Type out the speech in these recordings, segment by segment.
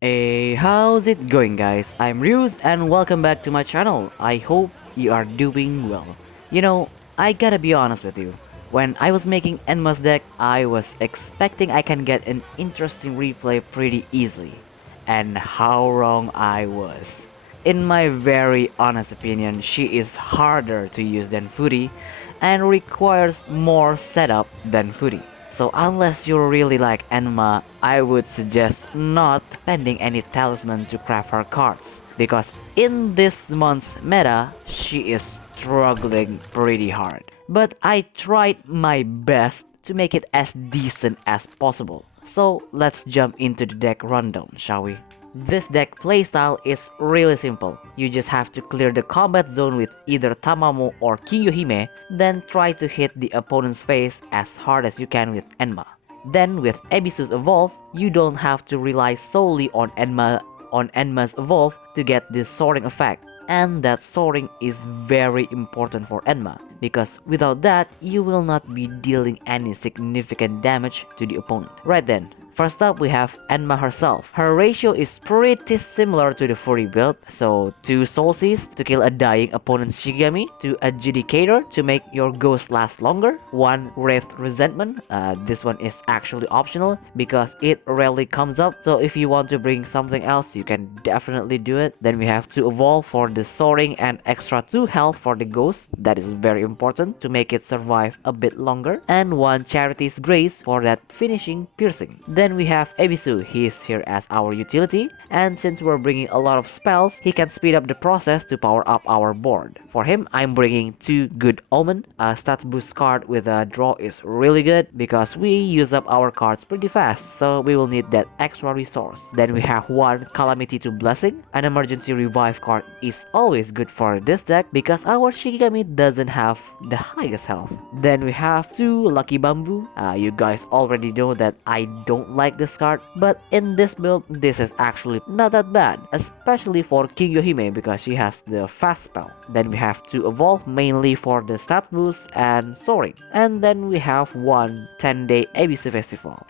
Hey, how's it going guys? I'm Ryuz and welcome back to my channel. I hope you are doing well. I gotta be honest with you. When I was making Enma's deck, I was expecting I can get an interesting replay pretty easily. And how wrong I was. In my very honest opinion, she is harder to use than Fury and requires more setup than Fury. So unless you really like Enma, I would suggest not spending any talisman to craft her cards. Because in this month's meta, she is struggling pretty hard. But I tried my best to make it as decent as possible. So let's jump into the deck rundown, shall we? This deck playstyle is really simple. You just have to clear the combat zone with either Tamamo or Kiyohime, then try to hit the opponent's face as hard as you can with Enma. Then with Ebisu's Evolve, you don't have to rely solely on Enma's Evolve to get this soaring effect. And that soaring is very important for Enma, because without that, you will not be dealing any significant damage to the opponent. Right then, first up we have Enma herself. Her ratio is pretty similar to the Fury build, so 2 Soul Seeds to kill a dying opponent's Shigami, 2 Adjudicator to make your ghost last longer, 1 Wraith Resentment. This one is actually optional because it rarely comes up, so if you want to bring something else you can definitely do it. Then we have 2 Evolve for the soaring and extra 2 health for the ghost, that is very important to make it survive a bit longer, and 1 Charity's Grace for that finishing piercing. Then we have Ebisu. He is here as our utility, and since we're bringing a lot of spells, he can speed up the process to power up our board. For him, I'm bringing 2 Good Omen. A stats boost card with a draw is really good because we use up our cards pretty fast, so we will need that extra resource. Then we have 1 Calamity to Blessing. An emergency revive card is always good for this deck because our Shikigami doesn't have the highest health. Then we have 2 Lucky Bamboo. You guys already know that I don't like this card, but in this build, this is actually not that bad, especially for Kiyohime because she has the fast spell. Then we have 2 Evolve mainly for the stats boost and soaring. And then we have 1 10-day ABC Festival.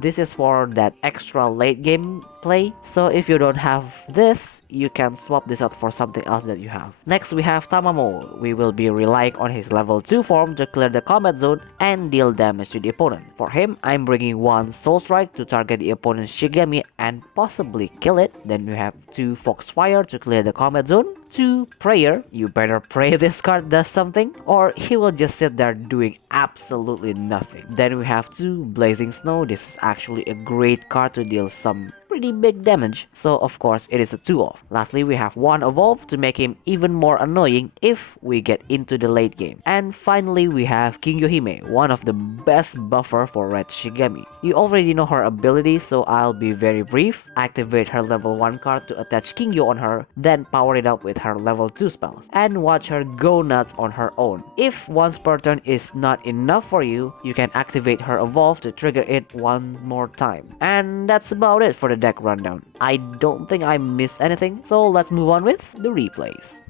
This is for that extra late game play, so if you don't have this, you can swap this out for something else that you have. Next we have Tamamo. We will be relying on his level 2 form to clear the combat zone and deal damage to the opponent. For him, I'm bringing 1 Soul Strike to target the opponent's Shigami and possibly kill it. Then we have 2 Foxfire to clear the combat zone, 2 Prayer. You better pray this card does something, or he will just sit there doing absolutely nothing. Then we have 2 Blazing Snow. This is actually a great card to deal some pretty big damage, so of course it is a 2-off. Lastly, we have 1 Evolve to make him even more annoying if we get into the late game. And finally we have Kiyohime, one of the best buffer for Red Shigami. You already know her ability, so I'll be very brief. Activate her level 1 card to attach Kingyo on her, then power it up with her level 2 spells, and watch her go nuts on her own. If once per turn is not enough for you, you can activate her Evolve to trigger it one more time. And that's about it for the deck rundown. I don't think I missed anything, so let's move on with the replays.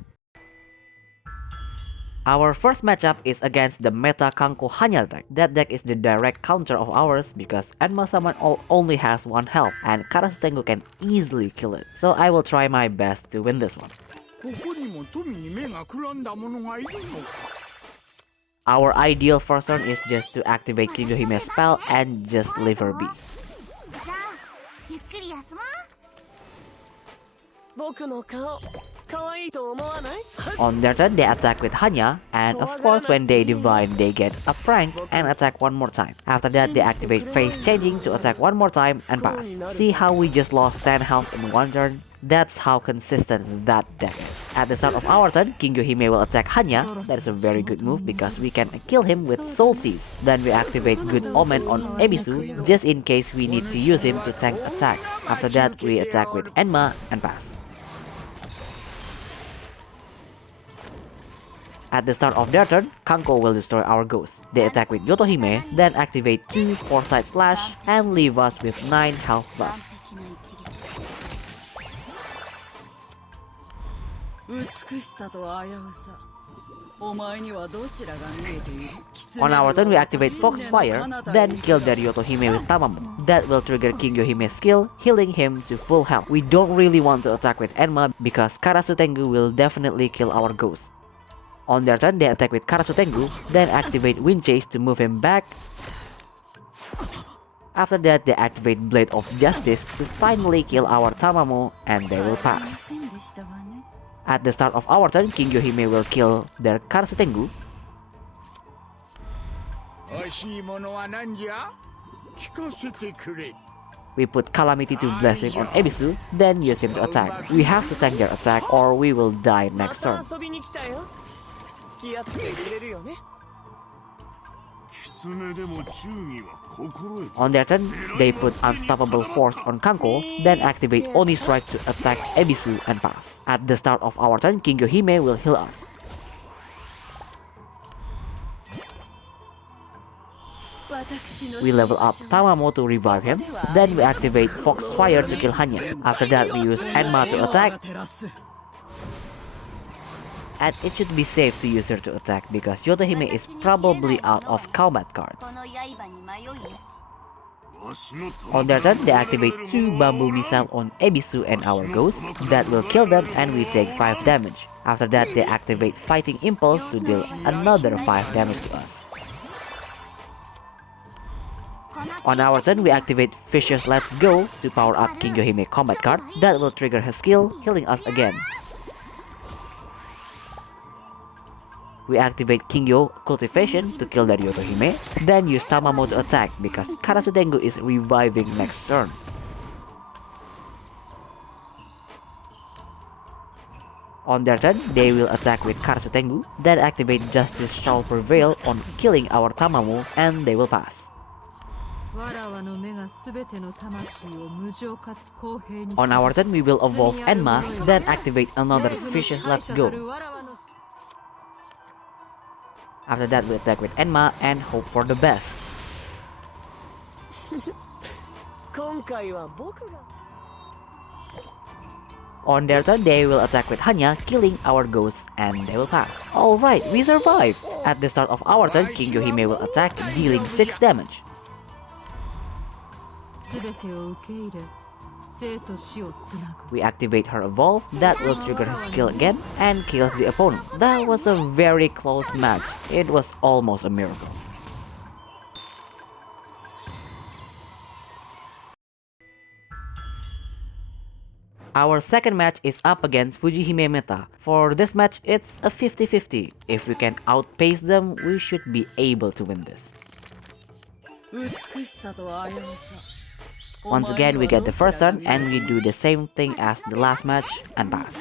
Our first matchup is against the meta Kanko Hanya deck. That deck is the direct counter of ours because Enma Summon only has 1 health and Karasutengo can easily kill it. So I will try my best to win this one. Our ideal first turn is just to activate Kiyohime's spell and just leave her be. On their turn, they attack with Hanya, and of course when they divine, they get a prank and attack one more time. After that, they activate Phase Changing to attack one more time and pass. See how we just lost 10 health in one turn? That's how consistent that deck is. At the start of our turn, Kiyohime will attack Hanya. That is a very good move because we can kill him with Soul Seize. Then we activate Good Omen on Ebisu just in case we need to use him to tank attacks. After that, we attack with Enma and pass. At the start of their turn, Kanko will destroy our ghost. They attack with Yotohime, then activate 2 Foresight Slash and leave us with 9 health buff. On our turn, we activate Foxfire, then kill their Yotohime with Tamamo. That will trigger King Yohime's skill, healing him to full health. We don't really want to attack with Enma because Karasu Tengu will definitely kill our ghost. On their turn, they attack with Karasu Tengu, then activate Wind Chase to move him back. After that, they activate Blade of Justice to finally kill our Tamamo, and they will pass. At the start of our turn, King Yohime will kill their Karasu Tengu. We put Calamity to Blessing on Ebisu, then use him to attack. We have to tank their attack or we will die next turn. On their turn, they put Unstoppable Force on Kanko, then activate Oni Strike to attack Ebisu and pass. At the start of our turn, King Yohime will heal us. We level up Tamamo to revive him, then we activate Foxfire to kill Hanya. After that, we use Enma to attack. And it should be safe to use her to attack because Yotohime is probably out of combat cards. On their turn, they activate 2 Bamboo Missile on Ebisu and our ghost. That will kill them and we take 5 damage. After that, they activate Fighting Impulse to deal another 5 damage to us. On our turn, we activate Fisher's Let's Go to power up King Yohime combat card. That will trigger his skill, healing us again. We activate Kingyo Cultivation to kill their Yotohime, then use Tamamo to attack because Karasu Tengu is reviving next turn. On their turn, they will attack with Karasu Tengu, then activate Justice Shall Prevail on killing our Tamamo and they will pass. On our turn, we will evolve Enma, then activate another Fishes Let's Go. After that, we attack with Enma and hope for the best. On their turn, they will attack with Hanya, killing our ghosts, and they will pass. Alright, we survive! At the start of our turn, King Yohime will attack, dealing 6 damage. We activate her evolve, that will trigger her skill again and kills the opponent. That was a very close match. It was almost a miracle. Our second match is up against Fujihime Meta. For this match, it's a 50-50. If we can outpace them, we should be able to win this. Once again, we get the first turn and we do the same thing as the last match and pass.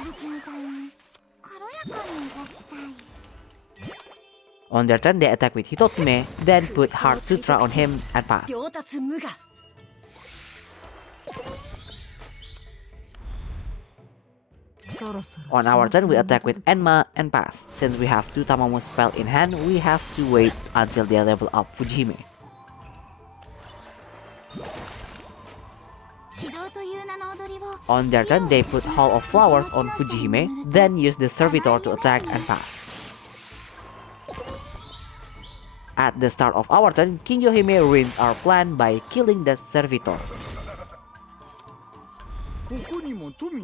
On their turn, they attack with Hitotsume, then put Heart Sutra on him and pass. On our turn, we attack with Enma and pass. Since we have 2 Tamamo spell in hand, we have to wait until they level up Fujihime. On their turn, they put Hall of Flowers on Fujihime, then use the Servitor to attack and pass. At the start of our turn, King Yohime ruins our plan by killing the Servitor.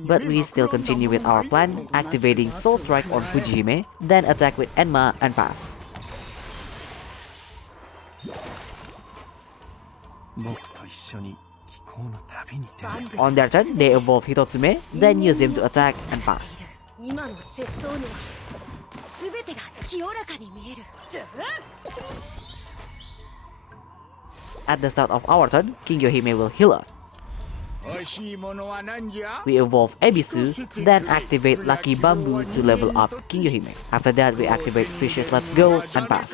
But we still continue with our plan, activating Soul Strike on Fujihime, then attack with Enma and pass. On their turn, they evolve Hitotsume, then use him to attack and pass. At the start of our turn, King Yohime will heal us. We evolve Ebisu, then activate Lucky Bamboo to level up King Yohime. After that, we activate Fishes Let's Go and pass.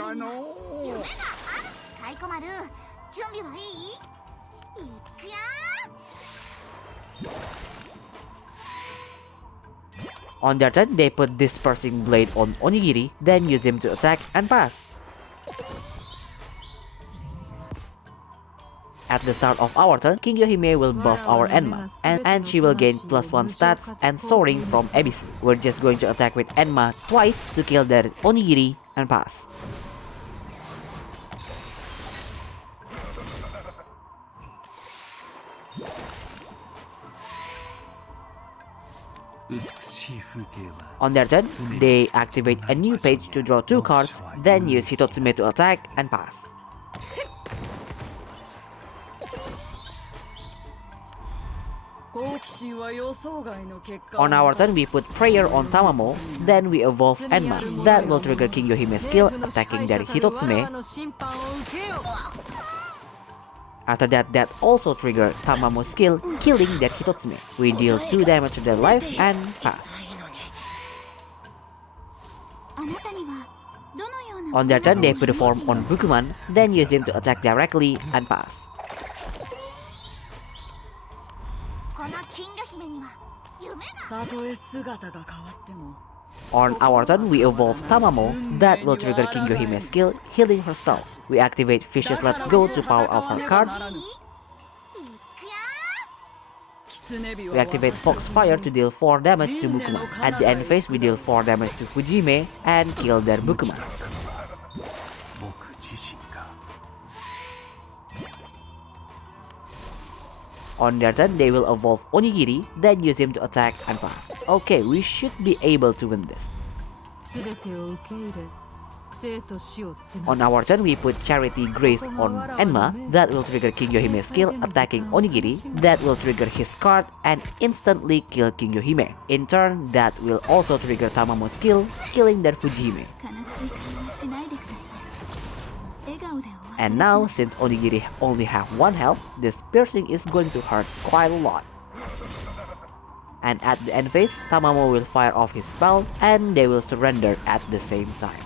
On their turn, they put Dispersing Blade on Onigiri, then use him to attack and pass. At the start of our turn, King Yohime will buff our Enma, and she will gain +1 stats and soaring from Abyss. We're just going to attack with Enma twice to kill their Onigiri and pass. On their turn, they activate a new page to draw 2 cards, then use Hitotsume to attack and pass. On our turn, we put Prayer on Tamamo, then we evolve Enma. That will trigger King Yohime's skill, attacking their Hitotsume. After that, that also triggers Tamamo's skill, killing their Hitotsume. We deal 2 damage to their life and pass. On their turn, they put a form on Bukuman, then use him to attack directly and pass. On our turn, we evolve Tamamo, that will trigger King Yohime's skill, healing herself. We activate Vicious Let's Go to power up her card. We activate Foxfire to deal 4 damage to Bukuman. At the end phase, we deal 4 damage to Fujihime and kill their Bukuman. On their turn, they will evolve Onigiri, then use him to attack and pass. Okay, we should be able to win this. On our turn, we put Charity Grace on Enma, that will trigger King Yohime's skill, attacking Onigiri, that will trigger his card and instantly kill King Yohime. In turn, that will also trigger Tamamo's skill, killing their Fujihime. And now, since Onigiri only have 1 health, this piercing is going to hurt quite a lot. And at the end phase, Tamamo will fire off his spell and they will surrender at the same time.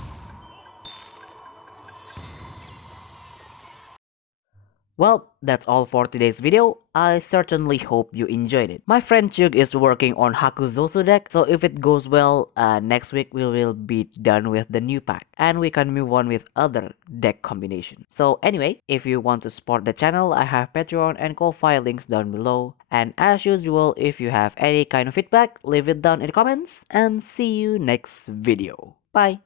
Well, that's all for today's video. I certainly hope you enjoyed it. My friend Chug is working on Hakuzosu deck, so if it goes well, next week we will be done with the new pack and we can move on with other deck combinations. So anyway, if you want to support the channel, I have Patreon and Ko-Fi links down below. And as usual, if you have any kind of feedback, leave it down in the comments and see you next video. Bye!